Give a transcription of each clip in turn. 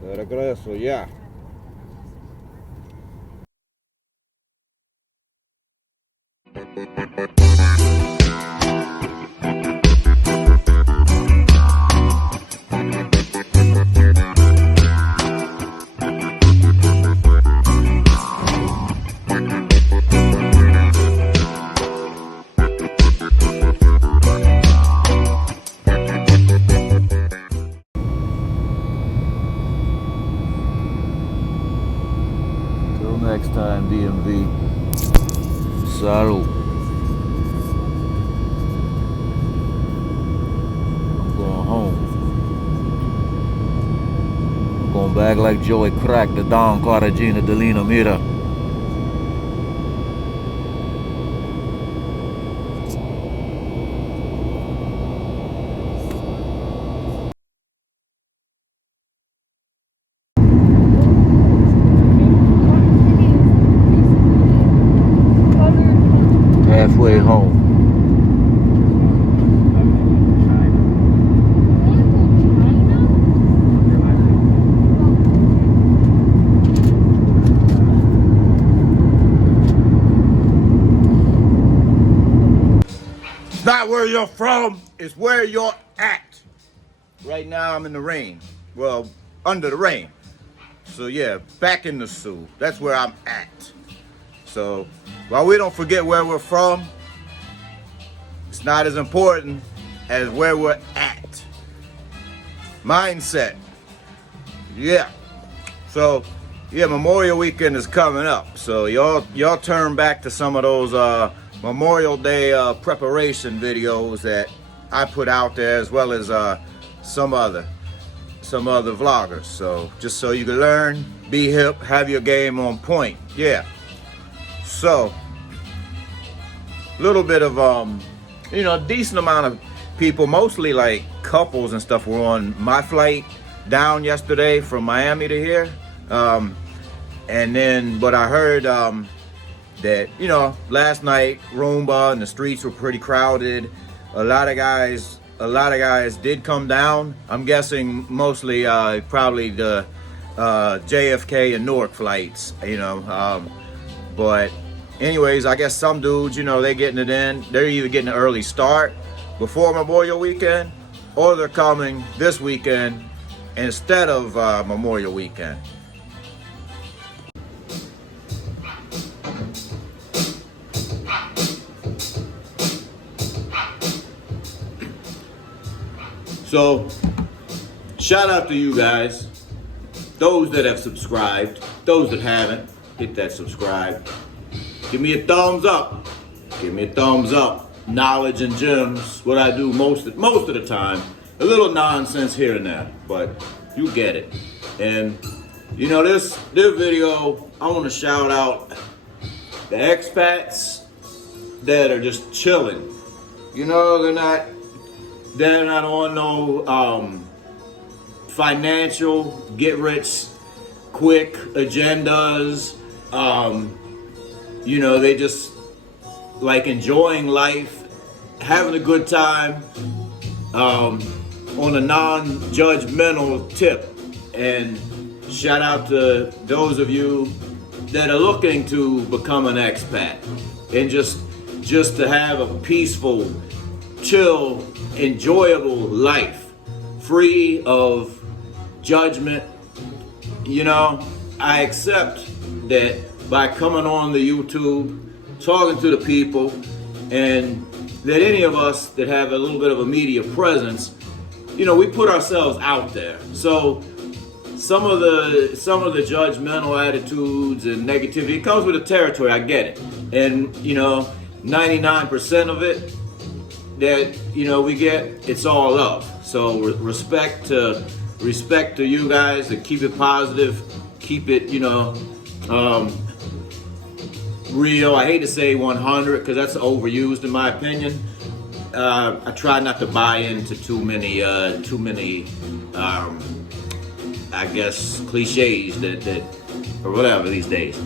De regreso ya. Till next time, DMV. Salud. I'm going home. I'm going back like Joey Crack, the Don Cartagena Delina Mira. Halfway home. It's not where you're from, it's where you're at. Right now I'm in the rain. Well, under the rain. So yeah, back in the Sioux. That's where I'm at. So while we don't forget where we're from, it's not as important as where we're at. Mindset. Yeah. So yeah, Memorial Weekend is coming up. So y'all turn back to some of those Memorial Day preparation videos that I put out there, as well as some other vloggers. So just so you can learn, be hip, have your game on point. Yeah. So little bit of decent amount of people, mostly like couples and stuff, were on my flight down yesterday from Miami to here. And then, but I heard that, last night Roomba and the streets were pretty crowded. A lot of guys did come down. I'm guessing mostly probably the JFK and Newark flights, but anyways, I guess some dudes, they're getting it in. They're either getting an early start before Memorial Weekend, or they're coming this weekend instead of Memorial Weekend. So, shout out to you guys, those that have subscribed, those that haven't, hit that subscribe. Give me a thumbs up. Give me a thumbs up. Knowledge and gems, what I do most of the time. A little nonsense here and there, but you get it. And this video, I want to shout out the expats that are just chilling. They're not on no financial get rich quick agendas. They just like enjoying life, having a good time, on a non-judgmental tip. And shout out to those of you that are looking to become an expat and just to have a peaceful, chill, enjoyable life, free of judgment. I accept that by coming on the YouTube, talking to the people, and that any of us that have a little bit of a media presence, we put ourselves out there. So some of the judgmental attitudes and negativity, it comes with the territory. I get it. And 99% of it that we get, it's all love. So respect to you guys, to keep it positive, keep it real. I hate to say 100 because that's overused in my opinion. I try not to buy into too many I guess cliches that or whatever these days.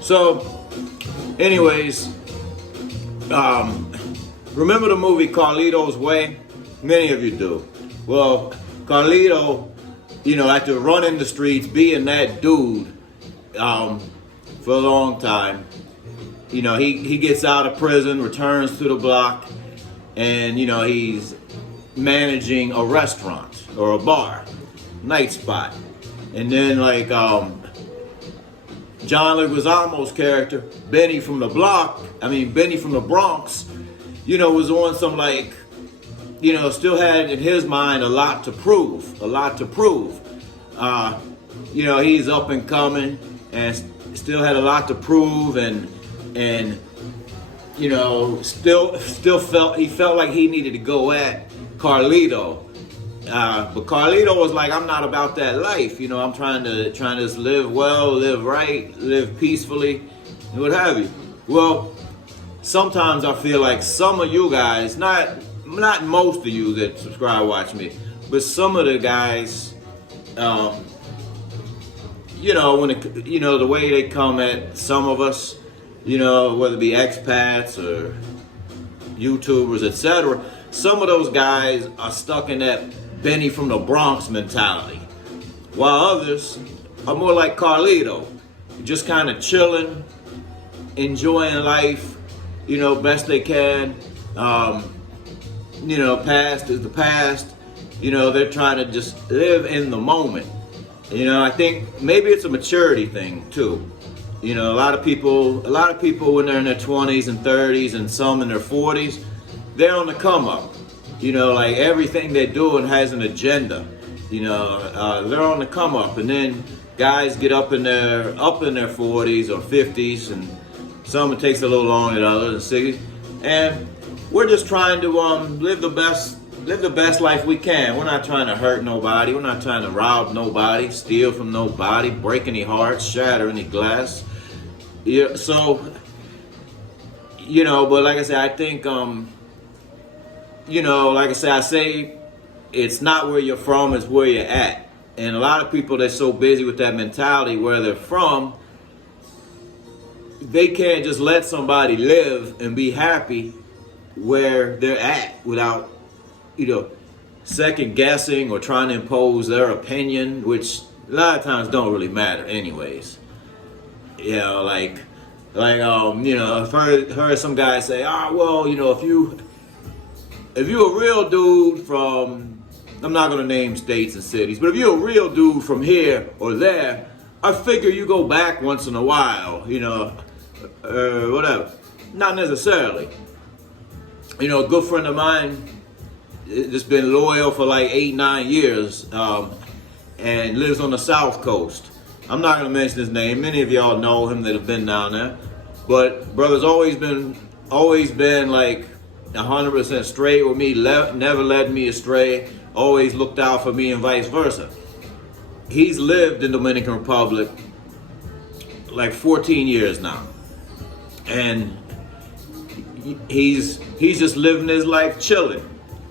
So anyways, remember the movie Carlito's Way? Many of you do. Well, Carlito after running the streets, being that dude for a long time, he gets out of prison, returns to the block, and he's managing a restaurant or a bar, night spot. And then John Leguizamo's character, Benny from the Bronx, was on some still had in his mind a lot to prove. He's up and coming and still had a lot to prove, and still felt like he needed to go at Carlito. But Carlito was like, I'm not about that life. I'm trying to just live well, live right, live peacefully, and what have you. Well, sometimes I feel like some of you guys, not most of you that subscribe, watch me, but some of the guys, when the way they come at some of us, whether it be expats or YouTubers, etc. Some of those guys are stuck in that Benny from the Bronx mentality, while others are more like Carlito, just kind of chilling, enjoying life, best they can. Past is the past. They're trying to just live in the moment. I think maybe it's a maturity thing too. A lot of people when they're in their 20s and 30s and some in their 40s, they're on the come up. Everything they're doing has an agenda. They're on the come up, and then guys get up in their 40s or 50s, and some it takes a little longer than others, and 60s, and we're just trying to live the best life we can. We're not trying to hurt nobody. We're not trying to rob nobody, steal from nobody, break any hearts, shatter any glass. Yeah, so but like I said, I think I say it's not where you're from, it's where you're at. And a lot of people, they're so busy with that mentality where they're from, they can't just let somebody live and be happy where they're at without, second guessing or trying to impose their opinion, which a lot of times don't really matter anyways. I've heard some guys say, if you're a real dude from, I'm not gonna name states and cities, but if you're a real dude from here or there, I figure you go back once in a while, whatever. Not necessarily. A good friend of mine that's been loyal for 8-9 years, and lives on the South Coast. I'm not gonna mention his name. Many of y'all know him that have been down there. But brother's always been 100% straight with me, never led me astray, always looked out for me, and vice versa. He's lived in Dominican Republic 14 years now. And he's just living his life chilling.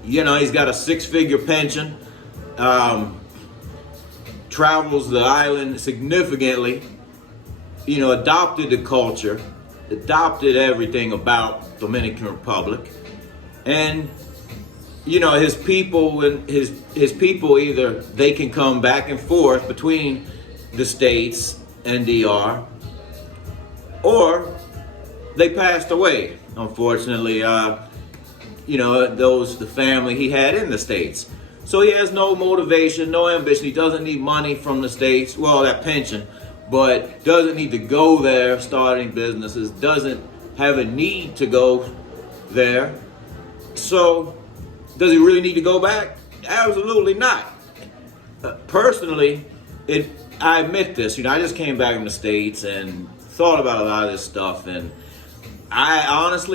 He's got a 6-figure pension, travels the island significantly, adopted the culture, adopted everything about Dominican Republic. And his people either they can come back and forth between the states and DR, or they passed away, unfortunately. The family he had in the States. So he has no motivation, no ambition. He doesn't need money from the States, that pension, but doesn't need to go there starting businesses, doesn't have a need to go there. So does he really need to go back? Absolutely not. Personally, I admit this, I just came back from the States and thought about a lot of this stuff, and I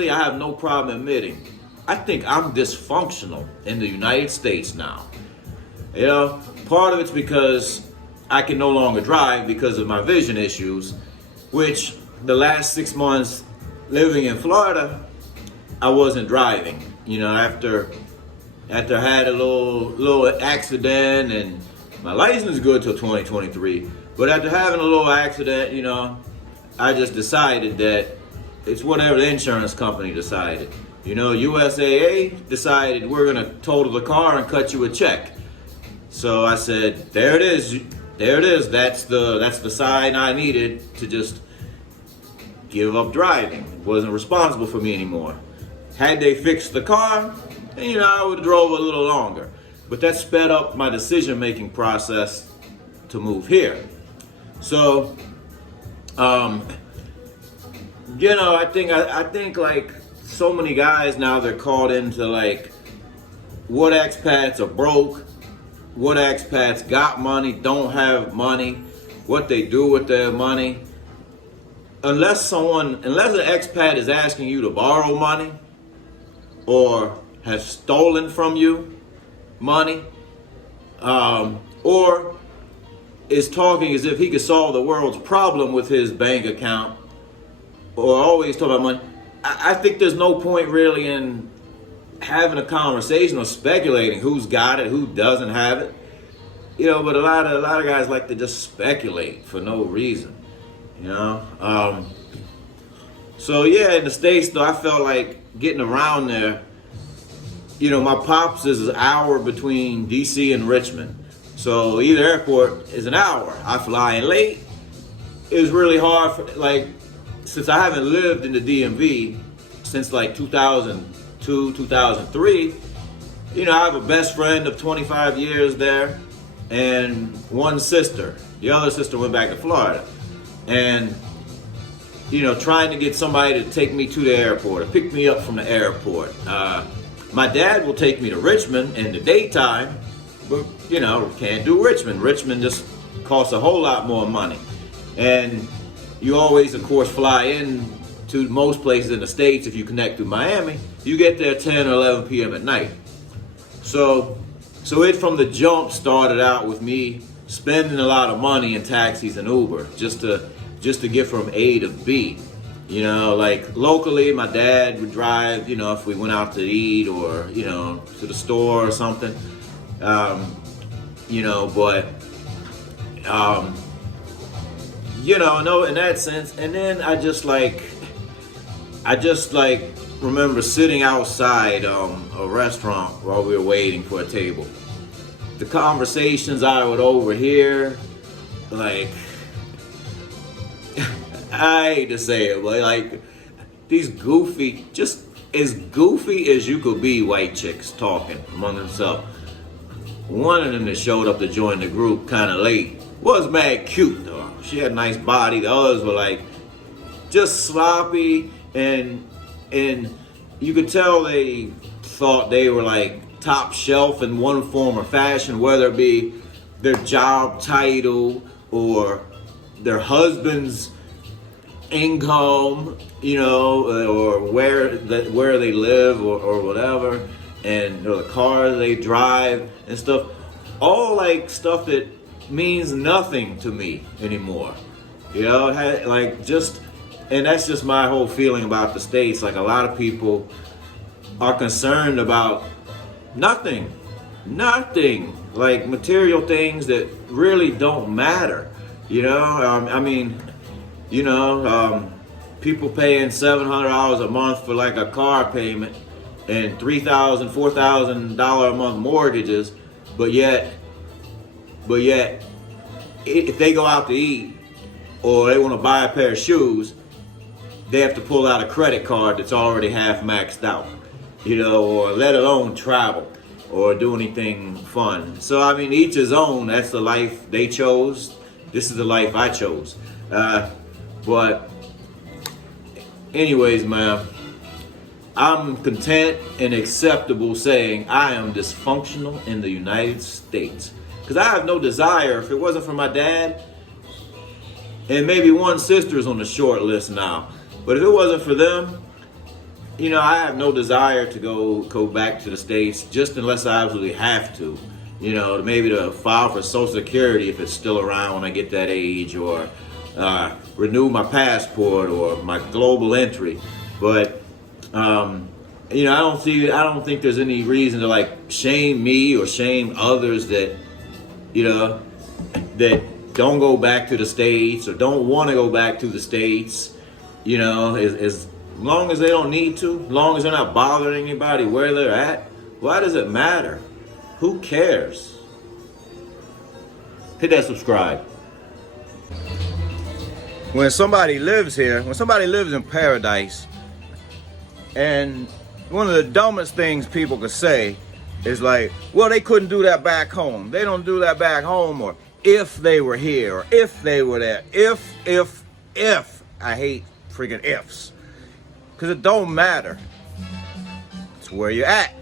have no problem admitting I think I'm dysfunctional in the United States now. Part of it's because I can no longer drive because of my vision issues, which the last 6 months living in Florida, I wasn't driving. After I had a little accident, and my license is good till 2023, but after having a little accident, I just decided that it's whatever the insurance company decided. USAA decided we're gonna total the car and cut you a check. So I said, there it is. There it is. That's the sign I needed to just give up driving. It wasn't responsible for me anymore. Had they fixed the car, I would have drove a little longer. But that sped up my decision-making process to move here. So, I think like so many guys now, they're caught into like what expats are broke, what expats got money, don't have money, what they do with their money. Unless an expat is asking you to borrow money or has stolen from you money, or is talking as if he could solve the world's problem with his bank account, or always talking about money, I think there's no point really in having a conversation or speculating who's got it, who doesn't have it. But a lot of guys like to just speculate for no reason. So yeah, in the States though, I felt like getting around there. My pops is an hour between DC and Richmond. So either airport is an hour. I fly in late. It was really hard since I haven't lived in the DMV since like 2002, 2003. I have a best friend of 25 years there and one sister. The other sister went back to Florida. And trying to get somebody to take me to the airport or pick me up from the airport. My dad will take me to Richmond in the daytime, but can't do Richmond. Richmond just costs a whole lot more money. And you always, of course, fly in to most places in the States. If you connect to Miami, you get there 10 or 11 p.m. at night. So it from the jump started out with me spending a lot of money in taxis and Uber just to get from A to B. Like locally, my dad would drive, if we went out to eat or, to the store or something, but, no, in that sense. And then I just remember sitting outside a restaurant while we were waiting for a table. The conversations I would overhear, I hate to say it, but like these goofy, just as goofy as you could be, white chicks talking among themselves. One of them that showed up to join the group kind of late was mad cute though. She had a nice body. The others were like just sloppy, and you could tell they thought they were like top shelf in one form or fashion, whether it be their job title or their husband's income, or where they live or whatever, and the cars they drive and stuff, all like stuff that means nothing to me anymore. And that's just my whole feeling about the States. Like a lot of people are concerned about nothing, like material things that really don't matter. People paying $700 a month for like a car payment and $3,000, $4,000 a month mortgages, but yet, if they go out to eat or they want to buy a pair of shoes, they have to pull out a credit card that's already half maxed out, or let alone travel or do anything fun. So each his own. That's the life they chose. This is the life I chose. But anyways, man, I'm content and acceptable saying I am dysfunctional in the United States. Because I have no desire, if it wasn't for my dad, and maybe one sister's on the short list now, but if it wasn't for them, I have no desire to go back to the States, just unless I absolutely have to. Maybe to file for Social Security if it's still around when I get that age, or renew my passport or my global entry. But I don't think there's any reason to like shame me or shame others that that don't go back to the States or don't want to go back to the States. As long as they don't need to, as long as they're not bothering anybody where they're at, why does it matter? Who cares? Hit that subscribe. When somebody lives here, when somebody lives in paradise, and one of the dumbest things people could say is like, well, they couldn't do that back home. They don't do that back home, or if they were here, or if they were there. If. I hate freaking ifs. Because it don't matter. It's where you're at.